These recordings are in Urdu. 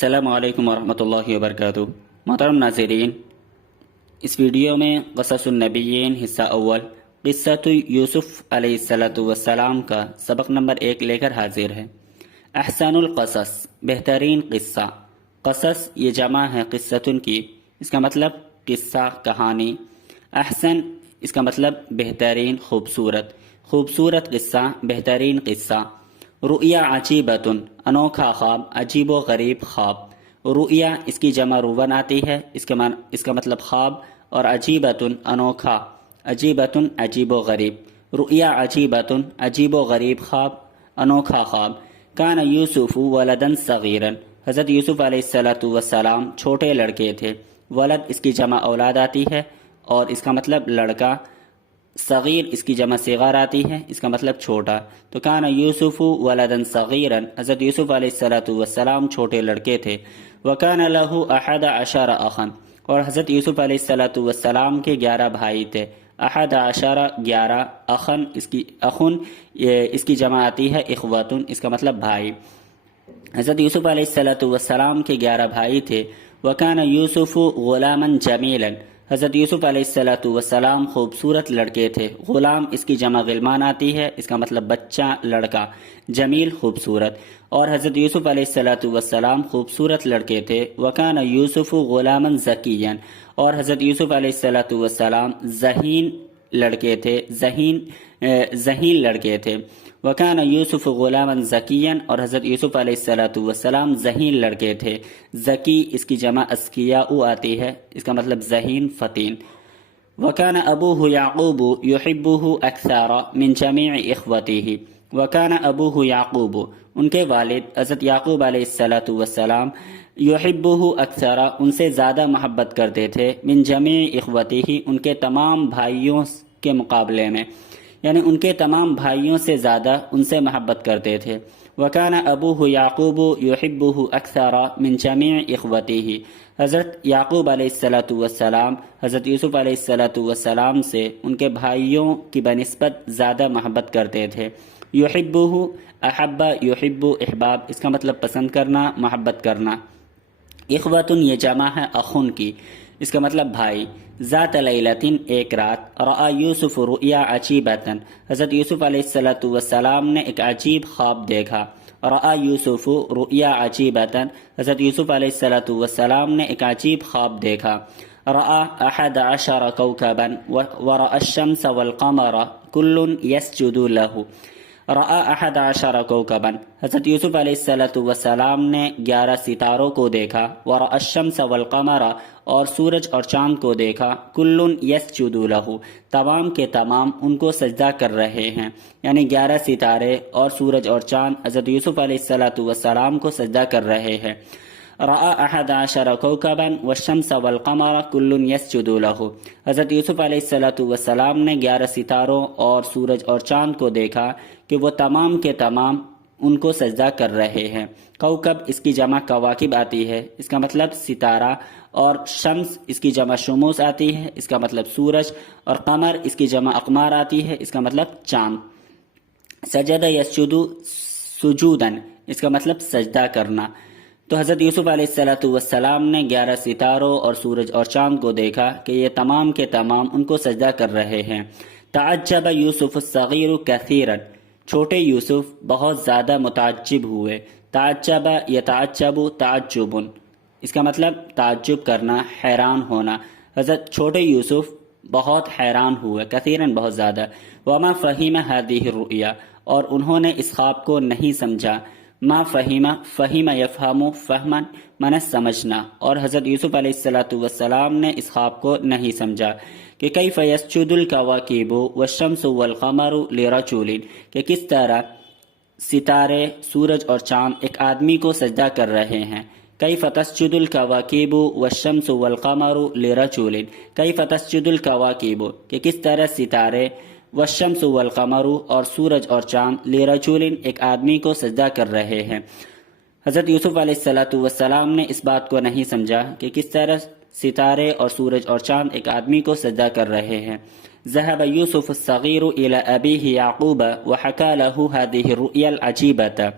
السلام علیکم ورحمۃ اللہ وبرکاتہ۔ محترم ناظرین، اس ویڈیو میں قصص النبیین حصہ اول قصۃ یوسف علیہ السلام کا سبق نمبر 1 لے کر حاضر ہے۔ احسن القصص، بہترین قصہ۔ قصص یہ جمع ہے قصتن کی، اس کا مطلب قصہ، کہانی۔ احسن اس کا مطلب بہترین، خوبصورت۔ خوبصورت قصہ، بہترین قصہ۔ رؤیا عجیبتن، انوکھا خواب، عجیب و غریب خواب۔ رؤیا اس کی جمع روبن آتی ہے، اس کا مطلب خواب، اور عجیبتن انوکھا، عجیبتن عجیب و غریب۔ رؤیا عجیبتن، عجیب و غریب خواب، انوکھا خواب۔ کان یوسف ولدن صغیرا، حضرت یوسف علیہ السلام چھوٹے لڑکے تھے۔ ولد اس کی جمع اولاد آتی ہے اور اس کا مطلب لڑکا۔ صغیر اس کی جمع صغار آتی ہے، اس کا مطلب چھوٹا۔ تو کان یوسف ولدن صغیرا، حضرت یوسف علیہ السلام چھوٹے لڑکے تھے۔ وکان لہ 11 اخا، اور حضرت یوسف علیہ السلام کے 11 بھائی تھے۔ 11 اخن اس کی جمع آتی ہے اخواتن، اس کا مطلب بھائی۔ حضرت یوسف علیہ السلام کے 11 بھائی تھے۔ وکان یوسف غلاما جمیلا، حضرت یوسف علیہ السلام خوبصورت لڑکے تھے۔ غلام اس کی جمع غلمان آتی ہے، اس کا مطلب بچہ، لڑکا۔ جمیل خوبصورت، اور حضرت یوسف علیہ السلام خوبصورت لڑکے تھے۔ وکان یوسف غلاما ذکیا، اور حضرت یوسف علیہ السلام ذہین لڑکے تھے، ذہین لڑکے تھے۔ وکان یوسف غلاما ذکیا، اور حضرت یوسف علیہ السلام ذہین لڑکے تھے۔ ذکی اس کی جمع اذکیاء آتی ہے، اس کا مطلب ذہین، فطین۔ وکان ابوہ یعقوب یحبہ اکثر من جمیع اخوتہ، وکان ابوہ یعقوب، ان کے والد حضرت یعقوب علیہ السلام یحبہ اکثر، ان سے زیادہ محبت کرتے تھے، من جمیع اخوتہ، ان کے تمام بھائیوں کے مقابلے میں، یعنی ان کے تمام بھائیوں سے زیادہ ان سے محبت کرتے تھے۔ وکان ابوہ یعقوب یحبہ اکثر من جمیع اخوتہ، حضرت یعقوب علیہ السلام حضرت یوسف علیہ السلام سے ان کے بھائیوں کی بنسبت زیادہ محبت کرتے تھے۔ یحبہ، احب یحب، احباب اس کا مطلب پسند کرنا، محبت کرنا۔ اخوتن یہ جمع ہے اخن کی، اس کا مطلب بھائی۔ ذات لیلتن، ایک رات، رأى یوسف رؤیا عجیبتن، حضرت یوسف علیہ السلام نے ایک عجیب خواب دیکھا۔ رأى یوسف رؤیا عجیبتن، حضرت یوسف علیہ السلام نے ایک عجیب خواب دیکھا۔ رأى 11 کوكبا ورأى الشمس والقمر كل يسجد له۔ رأى 11 کوكبا، حضرت یوسف علیہ السلام نے 11 ستاروں کو دیکھا۔ ورأى الشمس والقمر، اور سورج اور چاند کو دیکھا۔ کل یسجد لہ، تمام کے تمام ان کو سجدہ کر رہے ہیں، یعنی 11 ستارے اور سورج اور چاند حضرت یوسف علیہ السلام کو سجدہ کر رہے ہیں۔ رأى 11 کوكبا والشمس والقمر كل يسجد له، حضرت یوسف علیہ السلام نے 11 ستاروں اور سورج اور چاند کو دیکھا کہ وہ تمام کے تمام ان کو سجدہ کر رہے ہیں۔ کوكب اس کی جمع کواکب آتی ہے، اس کا مطلب ستارہ، اور شمس اس کی جمع شموس آتی ہے، اس کا مطلب سورج، اور قمر اس کی جمع اقمار آتی ہے، اس کا مطلب چاند۔ سجد یسجد سجودن، اس کا مطلب سجدہ کرنا۔ تو حضرت یوسف علیہ السلام نے 11 ستاروں اور سورج اور چاند کو دیکھا کہ یہ تمام کے تمام ان کو سجدہ کر رہے ہیں۔ تعجب یوسف الصغیر کثیرا، چھوٹے یوسف بہت زیادہ متعجب ہوئے۔ تعجب یتعجب تعجب، اس کا مطلب تعجب کرنا، حیران ہونا۔ حضرت چھوٹے یوسف بہت حیران ہوئے، کثیراً بہت زیادہ۔ وما فہم هذه الرؤیا، اور انہوں نے اس خواب کو نہیں سمجھا۔ ما فہم، فہم یفہم فہما من سمجھنا، اور حضرت یوسف علیہ السلام نے اس خواب کو نہیں سمجھا کہ کیف یسجد الکواکب والشمس والقمر لرجل، کہ کس طرح ستارے، سورج اور چاند ایک آدمی کو سجدہ کر رہے ہیں۔ کیف تسجد الکواکب والشمس والقمر لرجل، کیف تسجد الکواکب، کہ کس طرح ستارے، والشمس والقمر اور سورج اور چاند، لرجل ایک آدمی کو سجدہ کر رہے ہیں۔ حضرت یوسف علیہ السلام نے اس بات کو نہیں سمجھا کہ کس طرح ستارے اور سورج اور چاند ایک آدمی کو سجدہ کر رہے ہیں۔ ذهب یوسف الصغیر الى ابیہ یعقوب وحکى له هذه الرؤیا العجیبة،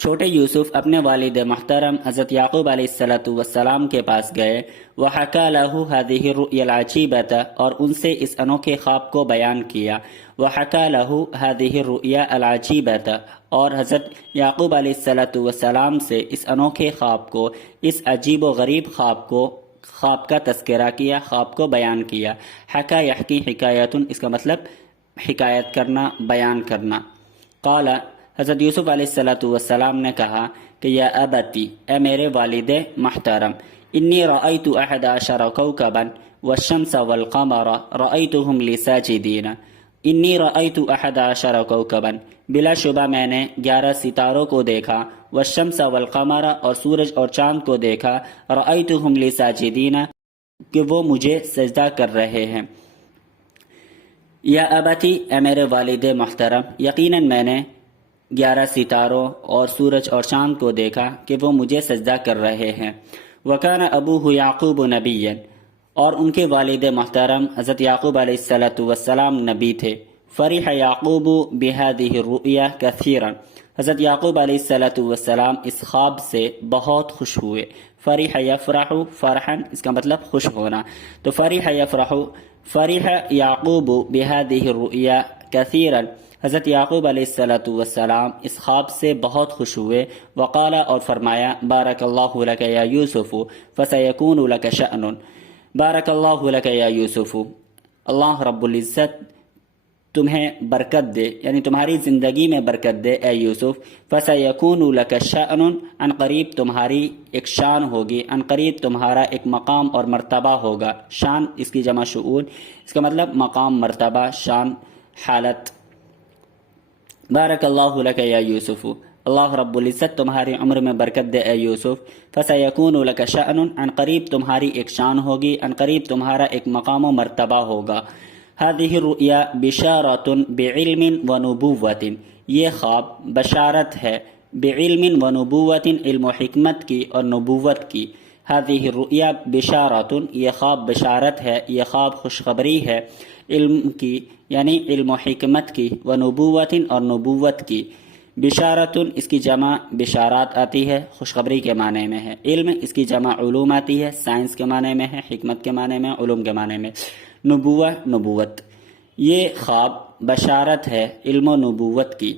چھوٹے یوسف اپنے والد محترم حضرت یعقوب علیہ السلام کے پاس گئے. وحکى له هذه الرؤيا العجيبة، اور ان سے اس انوکھے خواب کو بیان کیا. وحکى له هذه الرؤيا العجيبة، اور حضرت یعقوب علیہ السلام سے اس انوکھے خواب کو، اس عجیب و غریب خواب کا تذکرہ کیا، خواب کو بیان کیا. حکا یحکی حکایتن، اس کا مطلب حکایت کرنا، بیان کرنا. قال، حضرت یوسف علیہ السلام نے کہا کہ یا ابتی، اے میرے والد محترم، انی رأیت 11 کوکبا والشمس والقمر رأیتهم لی ساجدین. انی رأیت 11 کوکبا، بلا شبہ میں نے 11 ستاروں کو دیکھا. والشمس والقمر، اور سورج اور چاند کو دیکھا. رأیتهم لی ساجدین، کہ وہ مجھے سجدہ کر رہے ہیں. یا ابتی، اے میرے والد محترم، یقیناً میں نے 11 ستاروں اور سورج اور چاند کو دیکھا کہ وہ مجھے سجدہ کر رہے ہیں. وکان ابوہ یعقوب نبیا، اور ان کے والد محترم حضرت یعقوب علیہ السلام نبی تھے. فرح یعقوب بہذہ الرؤیا کثیرا، حضرت یعقوب علیہ السلام اس خواب سے بہت خوش ہوئے. فرح یفرح فرحا، اس کا مطلب خوش ہونا. تو فرح یعقوب بہذہ الرؤیا کثیرا، حضرت یعقوب علیہ السلام اس خواب سے بہت خوش ہوئے. وقال، اور فرمایا، بارک اللہ لک یا یوسف فسیکون لک شأن. بارک اللہ لک یا یوسف، اللہ رب العزت تمہیں برکت دے، یعنی تمہاری زندگی میں برکت دے اے یوسف. فسیکون لک شأن، عن قریب تمہاری ایک شان ہوگی، عن قریب تمہارا ایک مقام اور مرتبہ ہوگا. شان اس کی جمع شؤون، اس کا مطلب مقام، مرتبہ، شان، حالت. بارک اللہ لک یا یوسف، اللہ رب العزت تمہاری عمر میں برکت دے اے یوسف. فسیکون لک شأن، عن قریب تمہاری ایک شان ہوگی، عن قریب تمہارا ایک مقام و مرتبہ ہوگا. هذه الرؤیا بشارۃ بعلم و نبوۃ، یہ خواب بشارت ہے، بعلم و نبوۃ، علم و حکمت کی اور نبوت کی. هذه الرؤیا بشارۃ، یہ خواب بشارت ہے، یہ خواب خوشخبری ہے، علم کی یعنی علم و حکمت کی، و نبوت اور نبوت کی. بشارت اس کی جمع بشارات آتی ہے، خوشخبری کے معنی میں ہے. علم اس کی جمع علوم آتی ہے، سائنس کے معنی میں ہے، حکمت کے معنی میں، علوم کے معنی میں. نبوت، یہ خواب بشارت ہے علم و نبوت کی.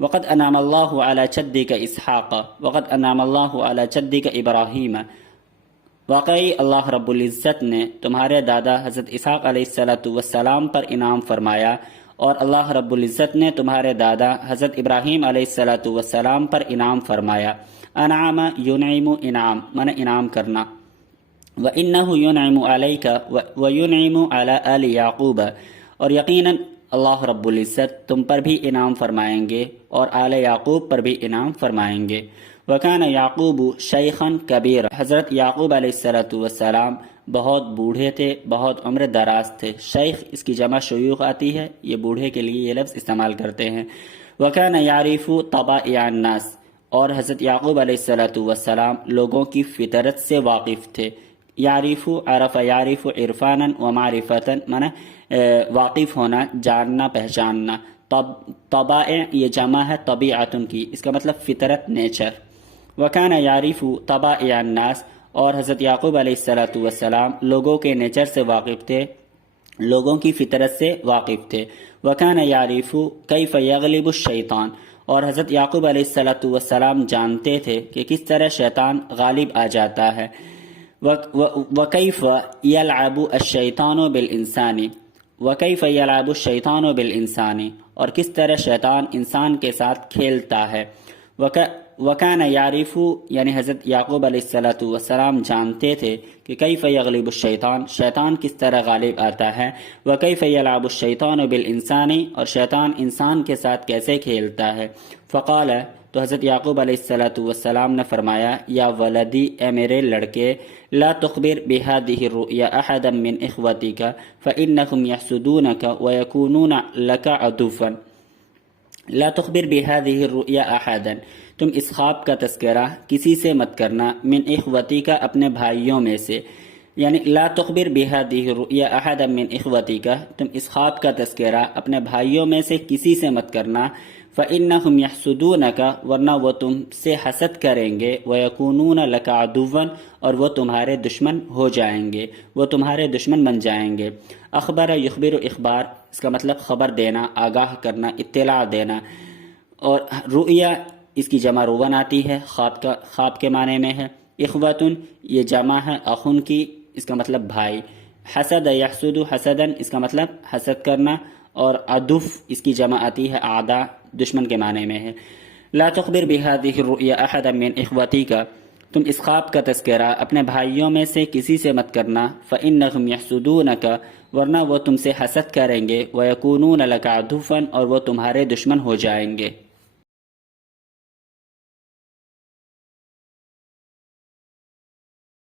وقد انعم اللہ علی جدک اسحاق، وقد انعم اللہ علی جدک ابراہیم، واقعی اللہ رب العزت نے تمہارے دادا حضرت اسحاق علیہ السلام پر انعام فرمایا، اور اللہ رب العزت نے تمہارے دادا حضرت ابراہیم علیہ السلام پر انعام فرمایا. انعام ینعم، انعام من انعام کرنا. وَإِنَّهُ يُنْعِمُ عَلَيْكَ وَيُنْعِمُ عَلَىٰ آلِ يَعْقُوبَ، اور یقیناً اللہ رب العزت تم پر بھی انعام فرمائیں گے اور آل یعقوب پر بھی انعام فرمائیں گے. وَكَانَ يَعْقُوبُ شَيْخًا كَبِيرًا، حضرت یعقوب علیہ السلام بہت بوڑھے تھے، بہت عمر دراز تھے. شیخ اس کی جمع شیوخ آتی ہے، یہ بوڑھے کے لیے یہ لفظ استعمال کرتے ہیں. وَكَانَ يَعْرِفُ طَبَائِعَ النَّاسِ، اور حضرت یعقوب علیہ السلام لوگوں کی فطرت سے واقف تھے. یعرف، عرف یعرف عرفانا و معرفتا، مانا واقف ہونا، جاننا، پہچاننا. طبائع یہ جمع ہے طبیعتن کی، اس کا مطلب فطرت، نیچر. وکان یعرف طبائع الناس، اور حضرت یعقوب علیہ السلام لوگوں کے نیچر سے واقف تھے، لوگوں کی فطرت سے واقف تھے. وکان یعرف کیف یغلب الشیطان، اور حضرت یعقوب علیہ السلام جانتے تھے کہ کس طرح شیطان غالب آ جاتا ہے. وَكَيْفَ يَلْعَبُ الشَّيْطَانُ بِالْإِنسَانِ، وَكَيْفَ يَلْعَبُ الشَّيْطَانُ بِالْإِنسَانِ، اور کس طرح شیطان انسان کے ساتھ کھیلتا ہے. وَكَانَ يَعْرِفُ، یعنی حضرت یعقوب علیہ السلام جانتے تھے کہ کیف یغلب الشیطان، شیطان کس طرح غالب آتا ہے. وَكَيْفَ يَلْعَبُ الشَّيْطَانُ بِالْإِنسَانِ، اور شیطان انسان کے ساتھ کیسے کھیلتا ہے. فقال، تو حضرت یعقوب علیہ السلام نے فرمایا، یا ولدی، اے میرے لڑکے، لا تخبر بهذه الرؤيا احدا من اخوتك فانهم يحسدونك ويكونون لك عدوا. لا تخبر بهذه الرؤيا احدا، تم اس خواب کا تذکرہ کسی سے مت کرنا، من اخوتی کا، اپنے بھائیوں میں سے. یعنی لا تخبر بهذه الرؤيا احدا من اخوتك، تم اس خواب کا تذکرہ اپنے بھائیوں میں سے کسی سے مت کرنا. فَإِنَّهُمْ يَحْسُدُونَكَ ورنہ وہ تم سے حسد کریں گے، وَيَكُونُونَ لَكَ عَدُوًّا اور وہ تمہارے دشمن ہو جائیں گے، وہ تمہارے دشمن بن جائیں گے۔ اخبر یخبر اخبار اس کا مطلب خبر دینا، آگاہ کرنا، اطلاع دینا، اور رؤیا اس کی جمع روبن آتی ہے، خواب کے معنی میں ہے۔ اخوتن یہ جمع ہے اخن کی، اس کا مطلب بھائی۔ حسد یحسد حسدن اس کا مطلب حسد کرنا، اور عدوف اس کی جمع آتی ہے اعداء، دشمن کے معنی میں ہے۔ لا تخبر بهذه الرؤيا احدا من اخوتك تم اس خواب کا تذکرہ اپنے بھائیوں میں سے کسی سے مت کرنا، فانهم يحسدونك ورنہ وہ تم سے حسد کریں گے، ويكونون لك عدوا اور وہ تمہارے دشمن ہو جائیں گے۔